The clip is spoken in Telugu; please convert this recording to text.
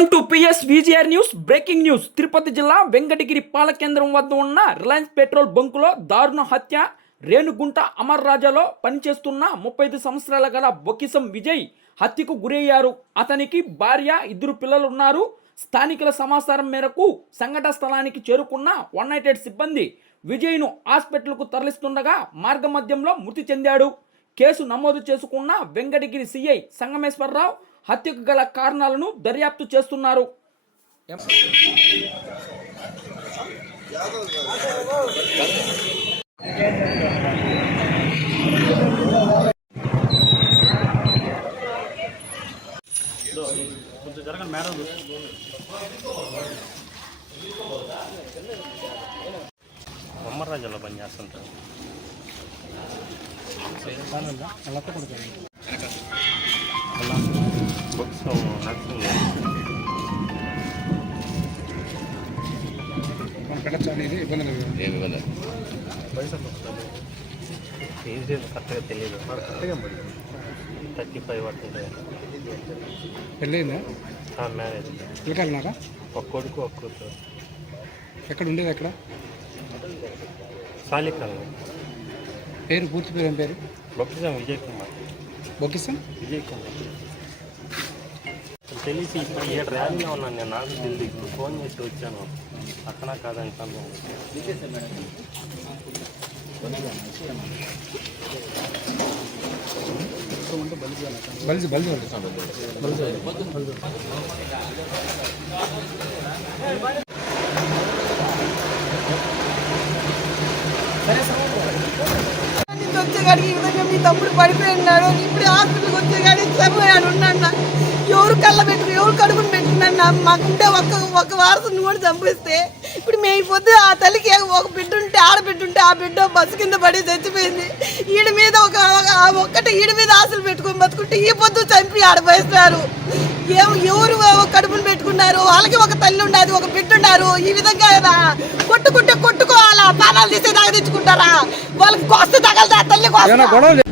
Welcome to PS VGR news breaking news Tirupati జిల్లా వెంకటగిరి పాల కేంద్రం వద్ద ఉన్న రిలయన్స్ పెట్రోల్ బంకులో దారుణ హత్య. రేణుగుంట అమర్ రాజాలో పనిచేస్తున్న ముప్పై ఐదు సంవత్సరాల గల బొకిసం విజయ్ హత్యకు గురయ్యారు. అతనికి భార్య ఇద్దరు పిల్లలు ఉన్నారు స్థానికుల సమాచారం మేరకు సంఘటన స్థలానికి చేరుకున్న వన్ నైట్ ఎయిట్ సిబ్బంది విజయ్ను హాస్పిటల్కు తరలిస్తుండగా మార్గమధ్యంలో మృతి చెందాడు. కేసు నమోదు చేసుకున్న వెంకటగిరి సిఐ సంగమేశ్వరరావు హత్యకు గల కారణాలను దర్యాప్తు చేస్తున్నారు. మేడం బొమ్మరాజులో పని కరెక్ట్గా తెలియదు థర్టీ ఫైవ్ పడుతుంది పెళ్ళయిందా మ్యారేజ్ వెళ్ళారా ఒక కొడుకు ఒక కూతురు ఎక్కడ ఉండేది ఎక్కడ సాలికాలం పేరు పూర్తి పేరు ఏం పేరు? బొక్కిజం విజయ్ కుమార్ బొకిస్తాం విజయ్ కుమార్ తెలిసి ఇప్పుడు ఏ ర్యాలీలో ఉన్నాను నేను నాకు తెలియదు. ఇప్పుడు ఫోన్ చేసి వచ్చాను. అక్కడ కాదని కనుక బలిజి బలిజి నుంచి వచ్చేగాడికి ఈ విధంగా మీ తమ్ముడు పడిపోయి ఉన్నాడు. ఇప్పుడు హాస్పిటల్కి వచ్చేగాడి చనిపోయాడు ఉన్నాడు ఎవరు కళ్ళ పెట్టుకుని ఎవరు కడుపుని పెట్టుకున్నాడు మాకుంటే ఒక్క ఒక్క వారసుని కూడా చంపిస్తే ఇప్పుడు మేము ఈ పొద్దు ఆ తల్లికి ఒక బిడ్డ ఉంటే ఆడబిడ్డ ఉంటే ఆ బిడ్డ బస్సు కింద పడి చచ్చిపోయింది. ఈడ మీద ఒక ఒక్కటి ఈడ మీద ఆశలు పెట్టుకొని బతుకుంటే ఈ పొద్దు చంపి ఆడపోయిస్తారు ఏం ఎవరు కడుపును పెట్టుకున్నారు? వాళ్ళకి ఒక తల్లి ఉండదు ఒక బిడ్డ ఉన్నారు ఈ విధంగా రా- కొట్టుకుంటే కొట్టుకోవాలా ప్రాణాలు తీసే దగ్గర తెచ్చుకుంటారా? వాళ్ళకి కోస్తే తగలదా? తల్లి కోస్తా